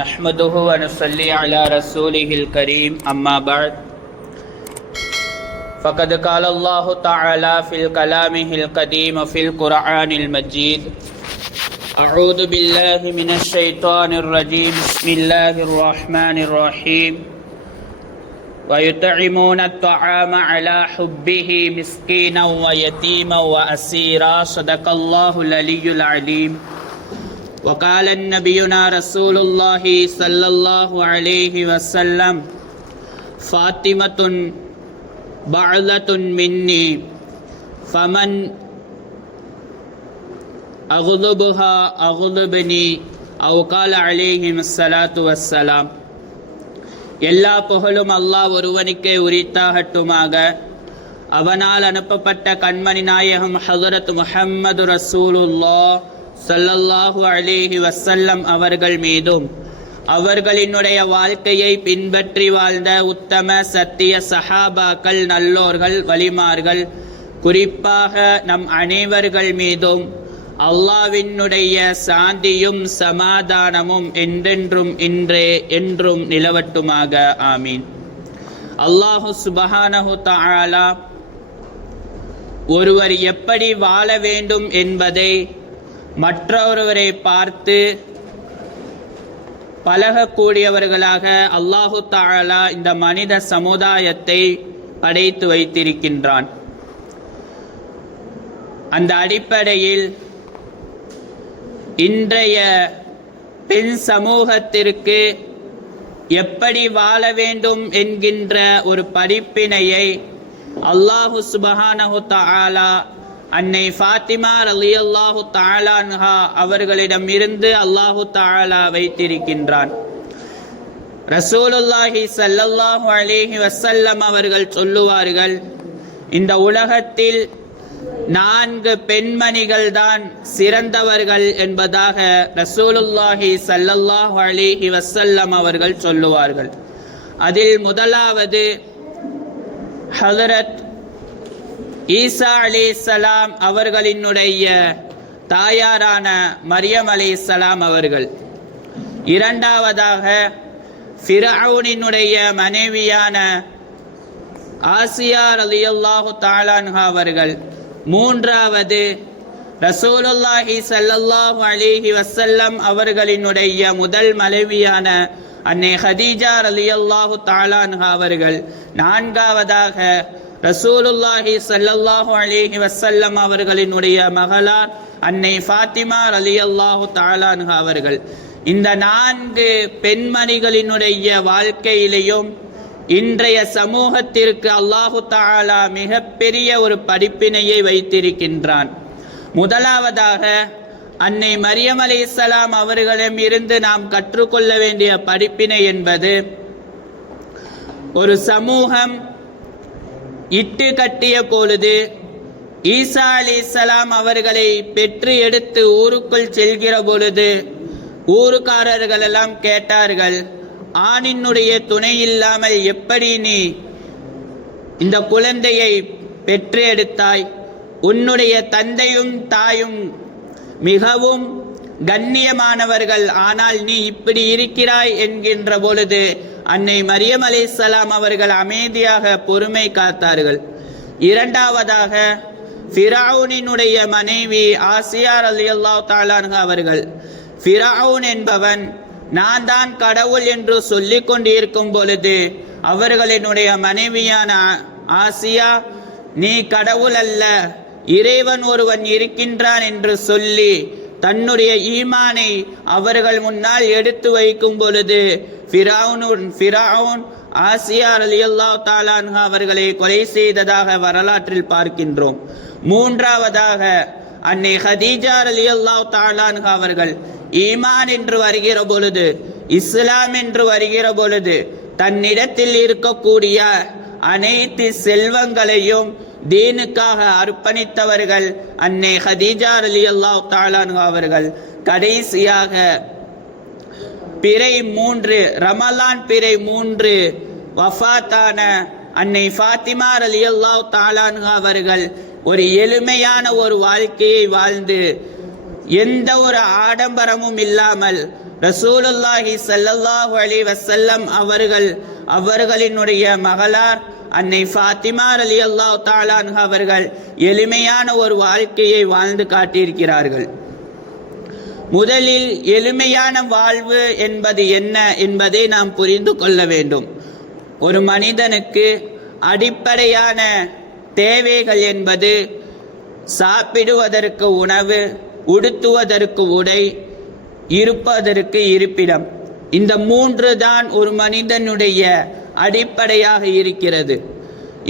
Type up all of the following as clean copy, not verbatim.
نحمده ونصلي على رسوله الكريم أما بعد فقد قال الله تعالى في كلامه القديم في القرآن المجيد أعوذ بالله من الشيطان الرجيم بسم الله الرحمن الرحيم ويطعمون الطعام على حبه مسكينا ويتيما وأسيرا صدق الله العلي العليم وقال نبينا رسول الله صلى الله عليه وسلم فاطمة بعضة مني فمن أغضبها أغضبني أو قال عليهم الصلاة والسلام. எல்லா புகழும் அல்லாஹ் ஒருவனுக்கே உரித்தாகட்டுமாக. அவனால் அனுப்பப்பட்ட கண்மணி நாயகம் ஹஸரத் முஹம்மது ரசூலுல்லாஹ் ஸல்லல்லாஹு அலைஹி வஸல்லம் அவர்கள் மீதும் அவர்களினுடைய வாழ்க்கையை பின்பற்றி வாழ்ந்த உத்தம சத்திய சஹாபாக்கள், நல்லோர்கள், வலிமார்கள், குறிப்பாக நம் அனைவர்கள் மீதும் அல்லாஹ்வினுடைய சாந்தியும் சமாதானமும் என்றென்றும் இன்றே என்றும் நிலவட்டுமாக. ஆமீன். அல்லாஹு சுப்ஹானஹு தஆலா ஒருவர் எப்படி வாழ வேண்டும் என்பதை மற்றொருவரை பார்த்து பழகக்கூடியவர்களாக அல்லாஹு தஆலா இந்த மனித சமுதாயத்தை படைத்து வைத்திருக்கின்றான். அந்த அடிப்படையில் இன்றைய பெண் சமூகத்திற்கு எப்படி வாழ வேண்டும் என்கின்ற ஒரு படிப்பினையை அல்லாஹு சுப்ஹானஹு தஆலா அன்னை ஃபாத்திமா ரலியல்லாஹு தஆலா அன்ஹா அவர்களிடம் இருந்து அல்லாஹு தஆலா வைத்திருக்கின்றான். ரசூலுல்லாஹி ஸல்லல்லாஹு அலைஹி வஸல்லம் அவர்கள் சொல்லுவார்கள், இந்த உலகத்தில் 4 பெண்மணிகள் தான் சிறந்தவர்கள் என்பதாக ரசூலுல்லாஹி ஸல்லல்லாஹு அலைஹி வஸல்லம் அவர்கள் சொல்லுவார்கள். அதில் முதலாவது ஹஸரத் ஈசா அலைஹிஸ்ஸலாம் அவர்களினுடைய தாயாரான மரியம் அலைஹிஸ்ஸலாம் அவர்கள். இரண்டாவதாக ஃபிரௌனினுடைய மனைவியான ஆசியா ரலியல்லாஹு தஆலா அன்ஹா அவர்கள். மூன்றாவது ரசூலுல்லாஹி ஸல்லல்லாஹு அலைஹி வஸல்லம் அவர்களினுடைய முதல் மனைவியான அன்னை ஹதீஜா ரலியல்லாஹு தஆலா அன்ஹா அவர்கள். நான்காவதாக ரசூலுல்லாஹி ஸல்லல்லாஹு அலைஹி வஸல்லம் அவர்களினுடைய மகளார் அன்னை ஃபாத்திமா ரலியல்லாஹு தஆலா அன்ஹா அவர்கள். இந்த 4 பெண்மணிகளினுடைய வாழ்க்கையிலேயும் இன்றைய சமூகத்திற்கு அல்லாஹு தஆலா மிகப்பெரிய ஒரு படிப்பினையை வைத்திருக்கின்றான். முதலாவதாக அன்னை மரியம் அலைஹிஸ்ஸலாம் அவர்களிடம் இருந்து நாம் கற்றுக்கொள்ள வேண்டிய படிப்பினை என்பது, ஒரு சமூகம் இட்டு கட்டிய பொழுது ஈசா அலைஹிஸ்ஸலாம் அவர்களை பெற்று எடுத்து ஊருக்குள் செல்கிற பொழுது ஊருக்காரர்கள் எல்லாம் கேட்டார்கள், ஆணினுடைய துணை இல்லாமல் எப்படி நீ இந்த குழந்தையை பெற்று எடுத்தாய்? உன்னுடைய தந்தையும் தாயும் மிகவும் கண்ணியமானவர்கள், ஆனால் நீ இப்படி இருக்கிறாய் என்கின்ற பொழுது அன்னை மரியம் அலைஹிஸ்ஸலாம் அவர்கள் அமைதியாக பொறுமை காத்தார்கள். இரண்டாவதாக ஃபிரௌனினுடைய மனைவி ஆசியா ரலியல்லாஹு தஆலா அன்ஹா அவர்கள். ஃபிரௌன் என்பவன் நான் தான் கடவுள் என்று சொல்லிக் கொண்டிருக்கும் பொழுது அவர்களினுடைய மனைவியான ஆசியா, நீ கடவுள் அல்ல, இறைவன் ஒருவன் இருக்கின்றான் என்று சொல்லி தன்னுடைய ஈமானை அவர்கள் முன்னால் எடுத்து வைக்கும் பொழுது ஃபிரௌன் ஆசியா ரலியல்லாஹு தஆலா அன்ஹா அவர்களை கொலை செய்ததாக வரலாற்றில் பார்க்கின்றோம். மூன்றாவதாக அன்னை ஹதீஜா ரலியல்லாஹு தஆலா அன்ஹா அவர்கள் ஈமான் என்று வருகிற பொழுது, இஸ்லாம் என்று வருகிற பொழுது தன்னிடத்தில் இருக்கக்கூடிய அனைத்து செல்வங்களையும் தீனுக்காக அர்ப்பணித்தவர்கள் அன்னை ஹதீஜா ரலியல்லாஹு தஆலா அன்ஹா அவர்கள். கடைசியாக பிறை 3 ரமலான் பிறை 3 வஃபாத்தான அன்னை ஃபாத்திமா ரலியல்லாஹு தஆலா அன்ஹா அவர்கள் ஒரு எளிமையான ஒரு வாழ்க்கையை வாழ்ந்து எந்த ஒரு ஆடம்பரமும் இல்லாமல் ரசூலுல்லாஹி ஸல்லல்லாஹு அலைஹி வஸல்லம் அவர்களினுடைய மகளார் அன்னை ஃபாத்திமா ரலியல்லாஹு தஆலா அன்ஹா அவர்கள் எளிமையான ஒரு வாழ்க்கையை வாழ்ந்து காட்டியிருக்கிறார்கள். முதலில் எளிமையான வாழ்வு என்பது என்ன என்பதை நாம் புரிந்து கொள்ள வேண்டும். ஒரு மனிதனுக்கு அடிப்படையான தேவைகள் என்பது சாப்பிடுவதற்கு உணவு, உடுத்துவதற்கு உடை, இருப்பதற்கு இருப்பிடம். இந்த மூன்று தான் ஒரு மனிதனுடைய அடிப்படையாக இருக்கிறது.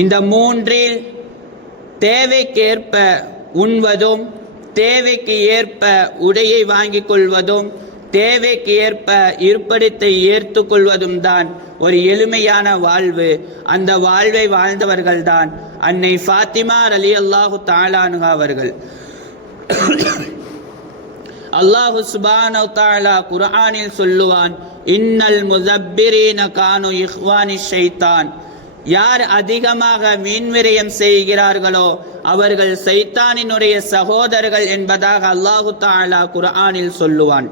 இந்த மூன்றில் தேவைக்கேற்ப உண்வதும், தேவைக்கு ஏற்ப உடையை வாங்கிக் கொள்வதும், தேவைக்கு ஏற்ப இருப்பிடத்தை ஏற்றுக்கொள்வதும் தான் ஒரு எளிமையான வாழ்வு. அந்த வாழ்வை வாழ்ந்தவர்கள்தான் அன்னை ஃபாத்திமா ரலியல்லாஹு தஆலா அன்ஹா அவர்கள். அல்லாஹு சுப்ஹானஹு தஆலா குர்ஆனில் சொல்லுவான், இன்னல் முஸப்பிரீன கானு இஹ்வானி ஷைத்தான். யார் அதிகமாக மீன்விரயம் செய்கிறார்களோ அவர்கள் சைத்தானினுடைய சகோதரர்கள் என்பதாக அல்லாஹு தஆலா குர்ஆனில் சொல்லுவான்.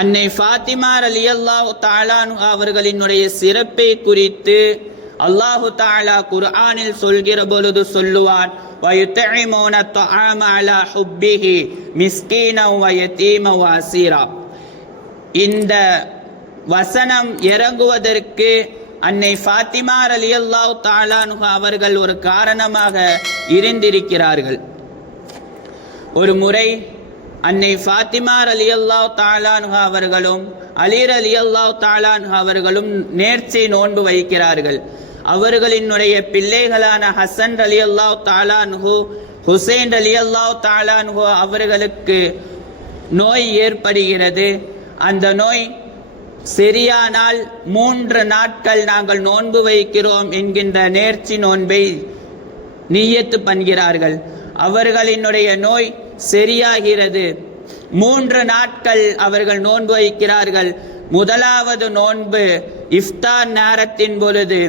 அன்னை ஃபாத்திமா ரலியல்லாஹு தஆலா அன்ஹா அவர்களினுடைய சிறப்பை குறித்து அல்லாஹு தஆலா குர்ஆனில் சொல்கிற பொழுது சொல்லுவான், வயுத்இமூன த்ஆம அலா ஹுப்பிஹி மிஸ்கீனா வ யதீமா வ அஸீரா. இந்த வசனம் இறங்குவதற்கு அன்னை ஃபாத்திமா ரலியல்லாஹு தஆலா அன்ஹா அவர்கள் ஒரு காரணமாக இருந்திருக்கிறார்கள். ஒரு முறை அன்னை ஃபாத்திமா ரலியல்லாஹு தஆலா அன்ஹா அவர்களும் அலி ரலியல்லாஹு தஆலா அன்ஹு அவர்களும் நேர்ச்சை நோன்பு வைக்கிறார்கள். அவர்களினுடைய பிள்ளைகளான ஹசன் ரலியல்லாஹு தஆலா அன்ஹு, ஹுசைன் ரலியல்லாஹு தஆலா அன்ஹு அவர்களுக்கு நோய் ஏற்படுகிறது. அந்த நோய் சரியானால் 3 நாட்கள் நாங்கள் நோன்பு வைக்கிறோம் என்கின்ற நேர்ச்சி நோன்பை நிய்யத்து பண்ணுகிறார்கள். அவர்களினுடைய நோய் சரியாகிறது. 3 நாட்கள் அவர்கள் நோன்பு வைக்கிறார்கள். முதலாவது நோன்பு இஃப்தார் நேரத்தின் பொழுது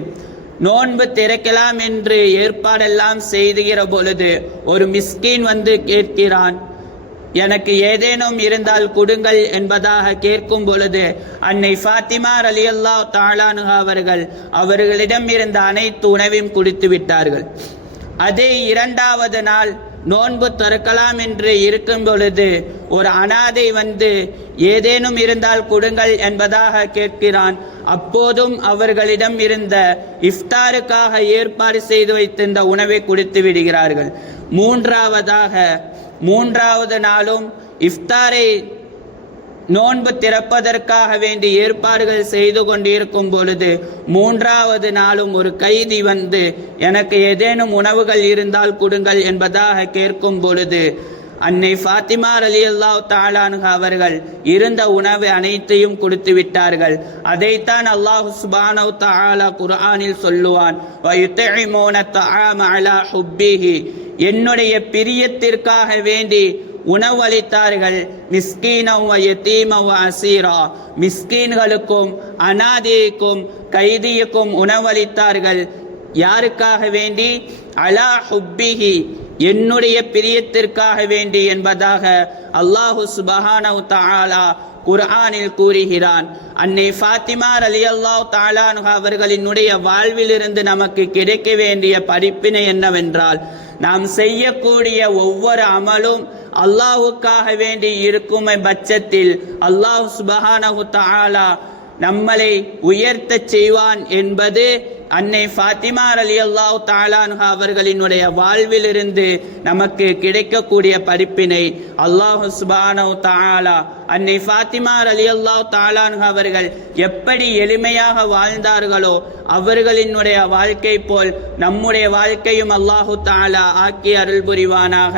நோன்பு திறக்கலாம் என்று ஏற்பாடெல்லாம் செய்துகிற பொழுது ஒரு மிஸ்கீன் வந்து கேட்கிறான், எனக்கு ஏதேனும் இருந்தால் கொடுங்கள் என்பதாக கேட்கும் பொழுது அன்னை ஃபாத்திமா ரலியல்லாஹு தஆலா அன்ஹா அவர்களிடம் இருந்த அனைத்து உணவையும் குடித்து விட்டார்கள். அதே 2வது நாள் நோன்பு திறக்கலாம் என்று இருக்கும் பொழுது ஒரு அனாதை வந்து ஏதேனும் இருந்தால் கொடுங்கள் என்பதாக கேட்கிறான். அப்போதும் அவர்களிடம் இருந்த இஃப்தாருக்காக ஏற்பாடு செய்து வைத்திருந்த உணவை குடித்து விடுகிறார்கள். 3வது நாளும் இஃப்தாரை நோன்பு திறப்பதற்காக வேண்டி ஏற்பாடுகள் செய்து கொண்டிருக்கும் பொழுது 3வது நாளும் ஒரு கைதி வந்து எனக்கு ஏதேனும் உணவுகள் இருந்தால் கொடுங்கள் என்பதாக கேட்கும் பொழுது அன்னை ஃபாத்திமா ரலியல்லாஹு தஆலா அன்ஹா அவர்கள் இருந்த உணவு அனைத்தையும் கொடுத்து விட்டார்கள். அதைத்தான் அல்லாஹ் சுப்ஹானஹு தஆலா குர்ஆனில் சொல்லுவான், வயுத்இமூன த்ஆம அலா ஹுப்பிஹி. என்னுடைய பிரியத்திற்காக வேண்டி உணவளித்தார்கள். மிஸ்கீனா வ யதீமா வ அஸீரா. மிஸ்கீன்களுக்கும் அனாதைக்கும் கைதியுக்கும் உணவளித்தார்கள். யாருக்காக வேண்டி? அலா ஹுப்பிஹி, என்னுடைய பிரியத்திற்காக வேண்டி என்பதாக அல்லாஹு சுப்ஹானஹு தஆலா குர்ஆனில் கூறுகிறான். அன்னை ஃபாத்திமா ரலியல்லாஹு தஆலா அன்ஹா அவர்களினுடைய வாழ்விலிருந்து நமக்கு கிடைக்க வேண்டிய படிப்பினை என்னவென்றால், நாம் செய்யக்கூடிய ஒவ்வொரு அமலும் அல்லாஹுக்காக வேண்டி இருக்கும் பட்சத்தில் அல்லாஹ் சுப்ஹானஹு தஆலா நம்மளை உயர்த்த செய்வான் என்பது அன்னை ஃபாத்திமா ரலியல்லாஹு தஆலா அன்ஹா அவர்களினுடைய வாழ்விலிருந்து நமக்கு கிடைக்கக்கூடிய படிப்பினை. அல்லாஹ் சுப்ஹானஹு தஆலா அன்னை ஃபாத்திமா ரலியல்லாஹு தஆலா அன்ஹா அவர்கள் எப்படி எளிமையாக வாழ்ந்தார்களோ அவர்களினுடைய வாழ்க்கை போல் நம்முடைய வாழ்க்கையும் அல்லாஹு தஆலா ஆக்கி அருள் புரிவானாக.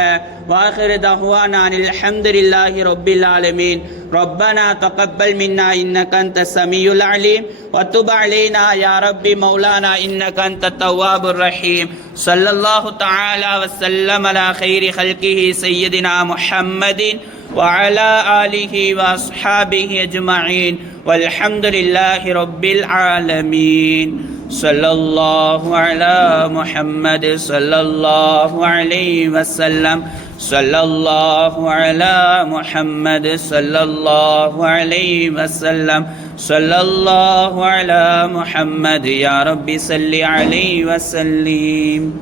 வாஹிரு தஅவானா அல்ஹம்துலில்லாஹி ரப்பில் ஆலமீன். ரப்பனா தகப்பல் மின்னா இன்னக அன்தஸ் ஸமீஉல் அலீம் வதுப் அலைனா யா ரப்பி மௌலானா இன்னக அன்தத் தவ்வாபுர் ரஹீம். ஸல்லல்லாஹு தஆலா வஸல்லம் அலா கைரி ஹல்கிஹி சய்யிதினா முஹம்மதின் وعلى آله وأصحابه أجمعين والحمد لله رب العالمين. صلى الله على محمد صلى الله عليه وسلم. صلى الله على محمد صلى الله عليه وسلم صلى الله على محمد يا رب صل عليه وسلم.